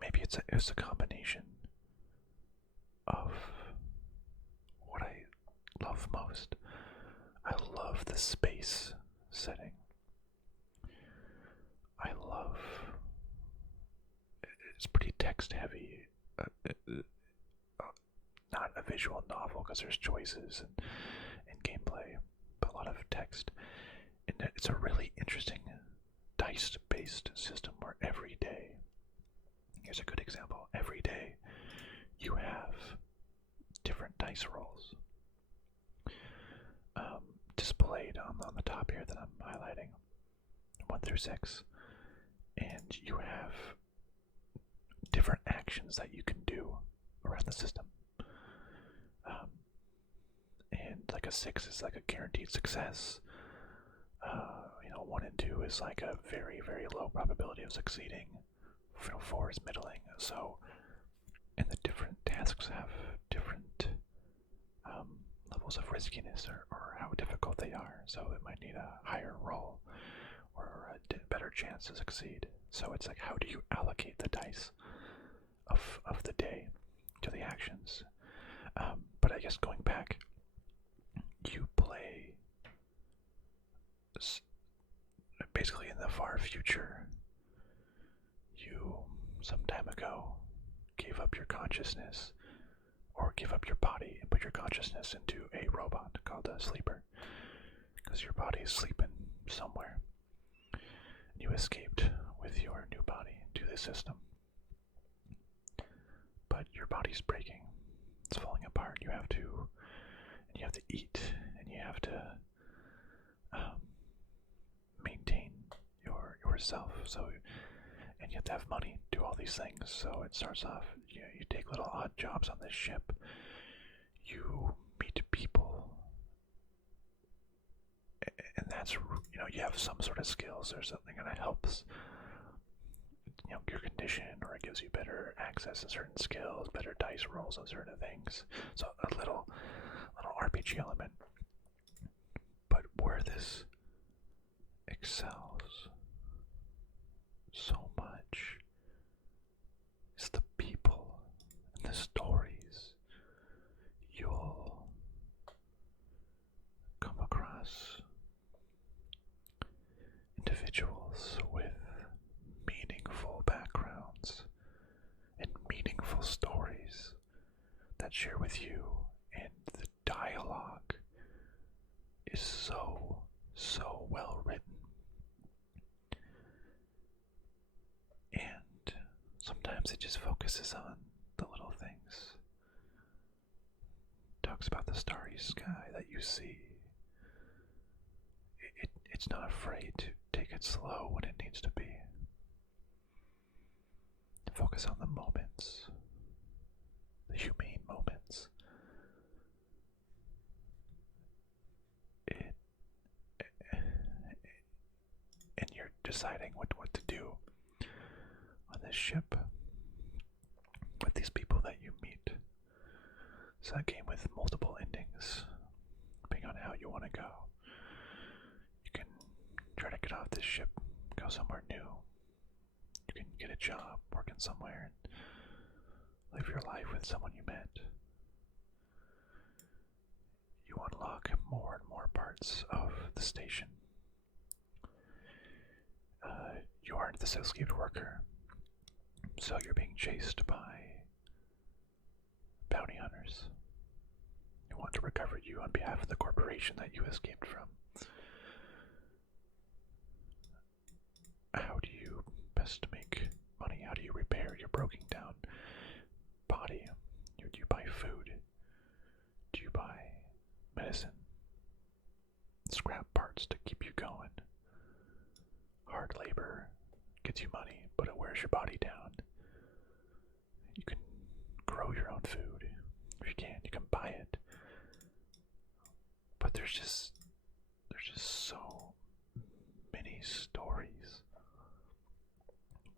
Maybe it's a combination of what I love most. I love the space setting. I love it's pretty text heavy. Not a visual novel because there's choices and gameplay, but a lot of text. And it's a really interesting dice-based system where every day, here's a good example, every day you have different dice rolls displayed on the top here that I'm highlighting, 1 through 6, and you have different actions that you can do around the system. And like a 6 is like a guaranteed success. 1 and 2 is like a very, very low probability of succeeding. 4 is middling. So, and the different tasks have different levels of riskiness or how difficult they are. So it might need a higher roll or a better chance to succeed. So it's like, how do you allocate the dice of the day to the actions? But I guess going back, you play basically in the far future. You, some time ago, gave up your consciousness or give up your body and put your consciousness into a robot called a sleeper, because your body is sleeping somewhere. And you escaped with your new body to the system. But your body's breaking. It's falling apart. You have to eat, and you have to maintain yourself. So, and you have to have money, do all these things. So it starts off, you take little odd jobs on this ship. You meet people, and that's, you have some sort of skills or something, and it helps your condition, or it gives you better access to certain skills, better dice rolls on certain things. So a little RPG element. But where this excels so much is the people and the stories. You'll come across individuals with meaningful backgrounds and meaningful stories that share with you, and the dialogue is so well written. And sometimes it just focuses on the little things. Talks about the starry sky that you see. It's not afraid to take it slow when it needs to be. Focus on the moments, the humane moments. And you're deciding what to do on this ship with these people that you meet. It's a game with multiple endings, depending on how you want to go. You can try to get off this ship, go somewhere new. You can get a job, working somewhere, and live your life with someone you met. You unlock more and more parts of the station. You aren't this escaped worker, so you're being chased by bounty hunters who want to recover you on behalf of the corporation that you escaped from. How do you best make money? How do you repair your broken down body? Do you buy food? Do you buy medicine? Scrap parts to keep you going? Hard labor gets you money, but it wears your body down. You can grow your own food. If you can buy it. But there's just so many stories.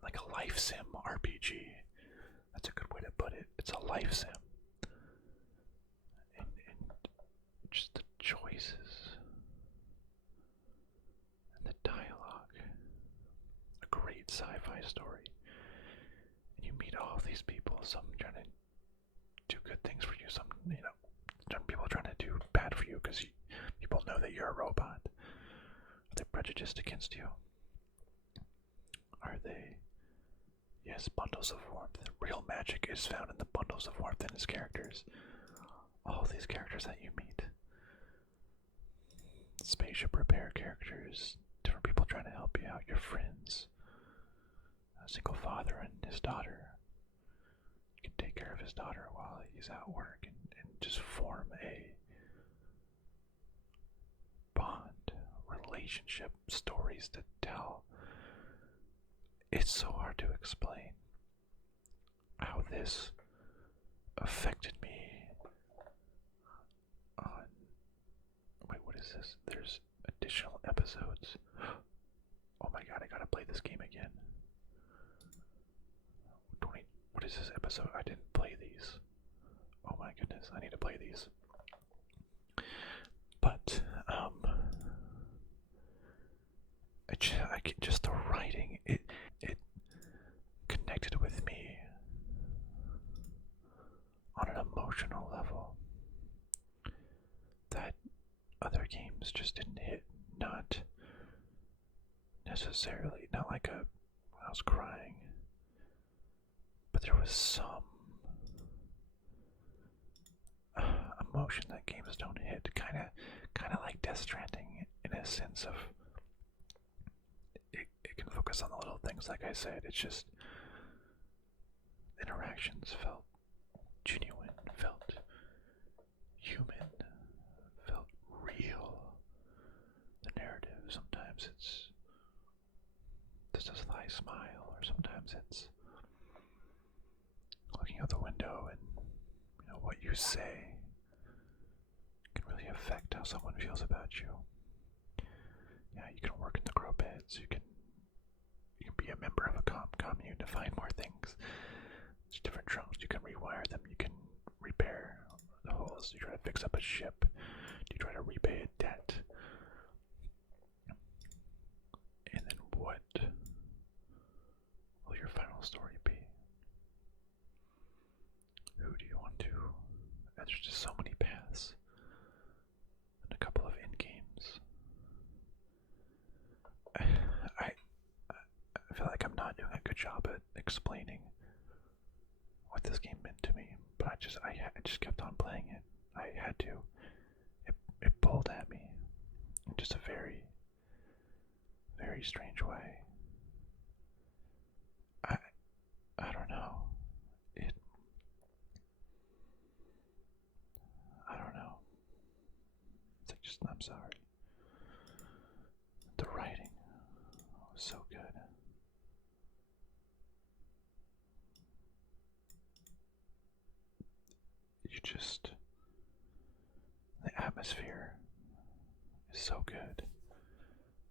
Like a life sim RPG. That's a good way to put it. It's a life sim. And just the choices and the dialogue. A great sci-fi story. And you meet all these people, some trying to do good things for you, some people trying to do bad for you because people know that you're a robot. Are they prejudiced against you? Are they, yes, bundles of warmth? Real magic is found in the bundles of warmth in his characters. All these characters that you meet. Spaceship repair characters, different people trying to help you out, your friends. A single father and his daughter. You can take care of his daughter while he's at work and just form a bond, relationship, stories to tell. It's so hard to explain how this affected me on... Wait, what is this? There's additional episodes. Oh my god, I gotta play this game again. What is this episode? I didn't play these. Oh my goodness, I need to play these. But, just the writing, it connected with me on an emotional level that other games just didn't hit. Not necessarily, not like when I was crying, but there was some emotion that games don't hit. Kind of like Death Stranding in a sense of it can focus on the little things. Like I said, it's just interactions felt genuine, felt human, felt real. The narrative, sometimes it's this is thy smile, or sometimes it's looking out the window and what you say can really affect how someone feels about you. Yeah, you can work in the grow beds, you can be a member of a commune to find more things. There's different drones, you can rewire them, you can repair the holes, you try to fix up a ship, you try to repay a debt. And then what will your final story be? Who do you want to? And there's just so many paths and a couple of end games. I feel like I'm not doing a good job at explaining what this game meant to me, but I just kept on playing it. I had to. It pulled at me in just a very, very strange way. I don't know. I don't know. It's like I'm sorry. The writing was so good. The atmosphere is so good.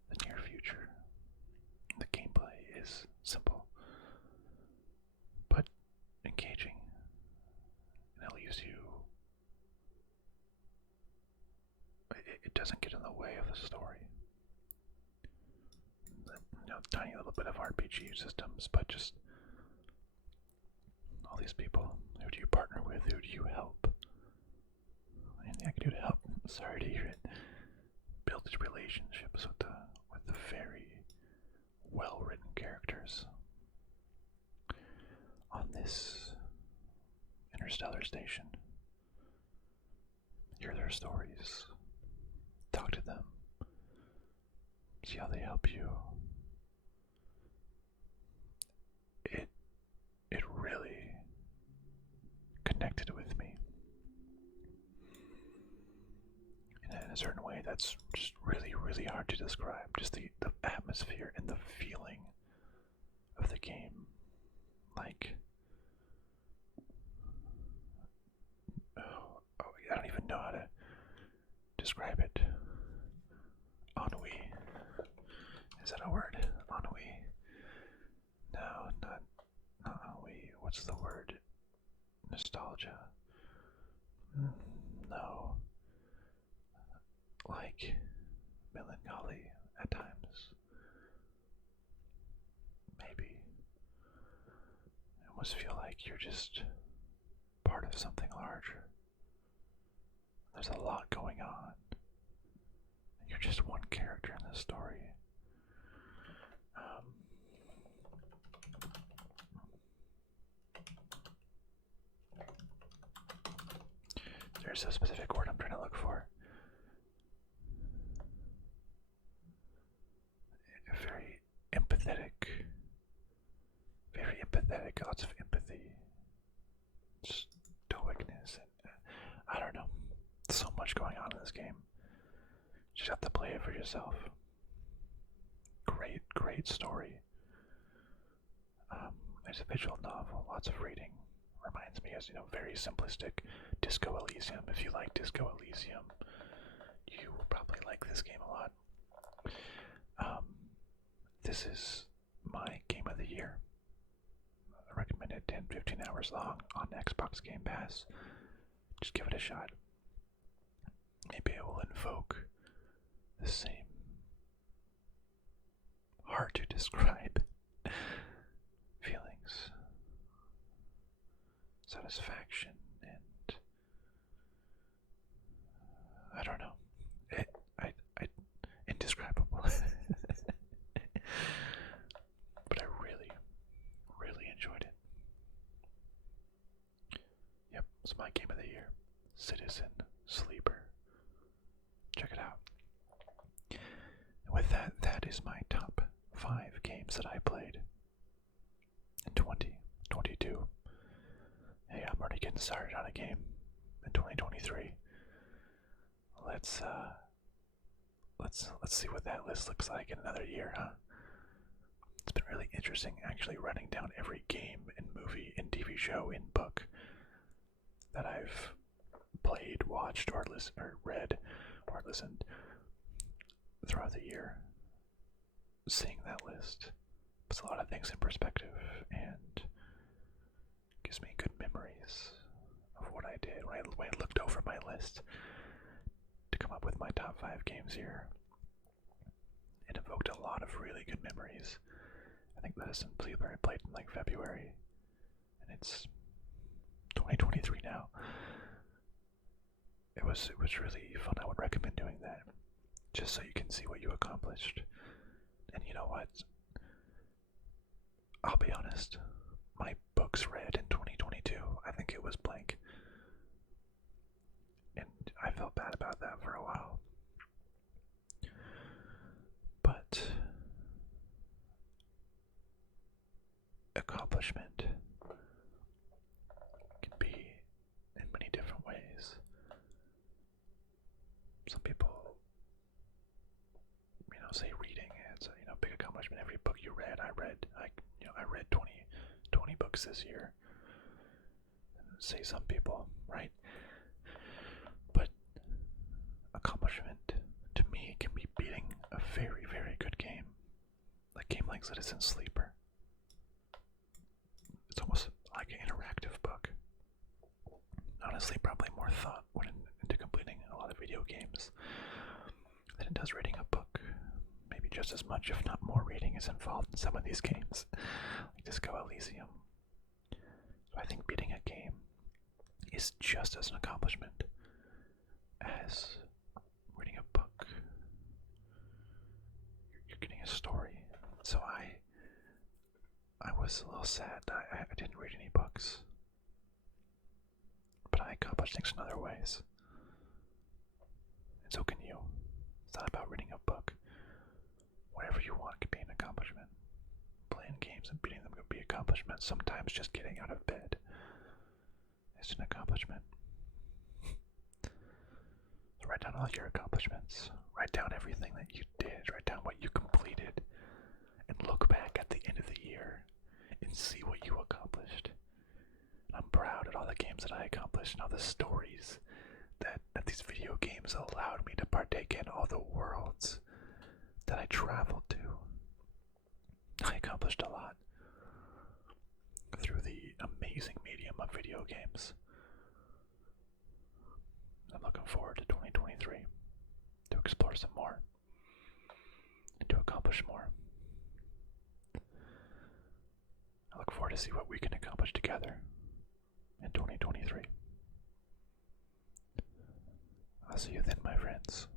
The near future. The gameplay is simple, but engaging. And it leaves you doesn't get in the way of the story. Tiny little bit of RPG systems, but just all these people. Who do you partner with? Who do you help? Anything I can do to help? Sorry to hear it. Build relationships with the very well-written characters on this interstellar station. Hear their stories. Talk to them. See how they help you. It really connected with me in a certain way that's just really, really hard to describe. Just the atmosphere and the feeling of the game. Like, I don't even know how to describe it. Ennui. Is that a word? Ennui? No, not ennui. What's the word? Nostalgia? No. Like melancholy at times. Maybe. I almost feel like you're just part of something larger. There's a lot going on. You're just one character in this story. There's a specific word I'm trying to look for. Very empathetic. Very empathetic. Lots of empathy. Stoicness. And I don't know. So much going on in this game. You just have to play it for yourself. Great, great story. It's a visual novel, lots of reading. Reminds me as, very simplistic Disco Elysium. If you like Disco Elysium, you will probably like this game a lot. This is my game of the year. I recommend it 10-15 hours long on Xbox Game Pass. Just give it a shot. Maybe it will invoke the same hard to describe feelings, satisfaction, and I don't know, indescribable. But I really, really enjoyed it. Yep, it's my game of the year. Citizen Sleeper. Check it out. And with that, that is my top 5 games that I played in 2022. Hey, I'm already getting started on a game in 2023. Let's see what that list looks like in another year, huh? It's been really interesting actually running down every game and movie and TV show and book that I've played, watched, or read, or listened throughout the year. Seeing that list puts a lot of things in perspective and gives me good memories of what I did when I looked over my list to come up with my top 5 games here. It evoked a lot of really good memories. I think Citizen Sleeper I played in like February, and it's 2023 now. It was really fun. I would recommend doing that, just so you can see what you accomplished. And you know what? I'll be honest. My books read in 2022, I think it was blank. And I felt bad about that for a while. But accomplishment can be in many different ways. Some people, say reading, it's a big accomplishment. Every book you read, I read 20 books this year. Say some people, right? But accomplishment to me can be beating a very, very good game. Like a game like Citizen Sleeper. It's almost like an interactive book. Honestly, probably more thought went into completing a lot of video games. And does reading a book, maybe just as much, if not more, reading is involved in some of these games, like Disco Elysium. So I think beating a game is just as an accomplishment as reading a book. You're getting a story. So I was a little sad. I didn't read any books, but I accomplished things in other ways. And so can you. It's not about reading a book. Whatever you want could be an accomplishment. Playing games and beating them could be accomplishments. Sometimes just getting out of bed is an accomplishment. So write down all your accomplishments. Write down everything that you did. Write down what you completed. And look back at the end of the year and see what you accomplished. And I'm proud of all the games that I accomplished and all the stories that these video games allowed me to partake in, all the worlds that I traveled to. I accomplished a lot through the amazing medium of video games. I'm looking forward to 2023 to explore some more and to accomplish more. I look forward to see what we can accomplish together in 2023. I'll see you then, my friends.